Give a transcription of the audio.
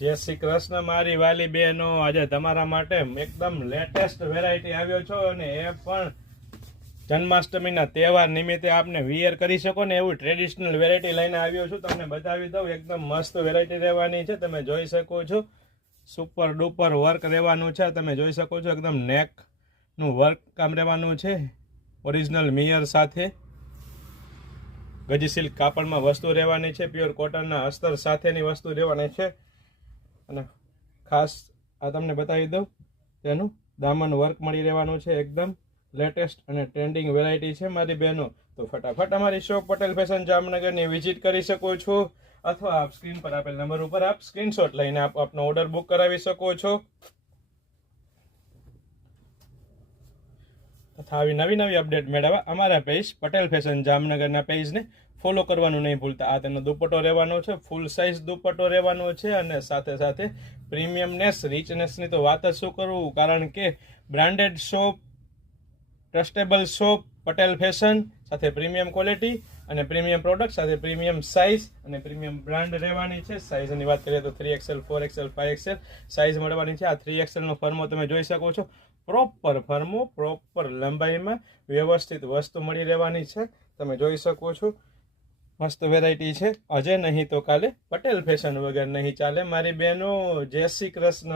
જય શ્રી કૃષ્ણ મારી વાલી બહેનો, આજે તમારા માટે એકદમ લેટેસ્ટ વેરાયટી આવ્યો છો અને એ પણ જન્માષ્ટમીના તહેવાર નિમિત્તે આપને વિયર કરી શકો ને એવું ટ્રેડિશનલ વેરાયટી લઈને આવ્યો છું. તમને બતાવી દઉં, એકદમ મસ્ત વેરાયટી રહેવાની છે. તમે જોઈ શકો છો, સુપર ડુપર વર્ક રહેવાનું છે. તમે જોઈ શકો છો, એકદમ નેકનું વર્ક કામ રહેવાનું છે. ઓરિજિનલ મિયર સાથે ગજી સિલ્ક કાપડમાં વસ્તુ રહેવાની છે. પ્યોર કોટનના અસ્તર સાથેની વસ્તુ રહેવાની છે. અને ખાસ આ તમને બતાવી દઉં, તેનું દામન વર્ક મળી રહેવાનું છે. એકદમ લેટેસ્ટ અને ટ્રેન્ડિંગ વેરાયટી છે મારી બહેનો. તો ફટાફટ અમારી શોપ પટેલ ફેશન જામનગરની વિઝિટ કરી શકો છો, અથવા આપ સ્ક્રીન પર આપેલ નંબર ઉપર આપ સ્ક્રીનશોટ લઈને આપનો ઓર્ડર બુક કરાવી શકો છો. તથા આવી નવી અપડેટ મેળવવા અમારા પેજ પટેલ ફેશન જામનગરના પેજને ફોલો કરવાનું નહીં ભૂલતા. આ તેનો દુપટ્ટો રહેવાનો છે, ફૂલ સાઇઝ દુપટ્ટો રહેવાનો છે. અને સાથે સાથે પ્રીમિયમનેસ, રીચનેસની તો વાત જ શું કરવું, કારણ કે branded shop, trustable shop Patel fashion સાથે પ્રીમિયમ ક્વોલિટી અને પ્રીમિયમ પ્રોડક્ટ સાથે પ્રીમિયમ સાઇઝ અને પ્રીમિયમ બ્રાન્ડ રહેવાની છે. સાઇઝની વાત કરીએ તો 3XL, 4XL, 5XL સાઇઝ મળવાની છે. આ 3XL નો ફર્મો તમે જોઈ શકો છો, પ્રોપર ફર્મો, પ્રોપર લંબાઈમાં વ્યવસ્થિત વસ્તુ મળી રહેવાની છે. તમે જોઈ શકો છો, મસ્ત વેરાયટી છે. આજે નહીં તો કાલે પટેલ ફેશન વગર નહીં ચાલે મારી બહેનો. જય શ્રી કૃષ્ણ.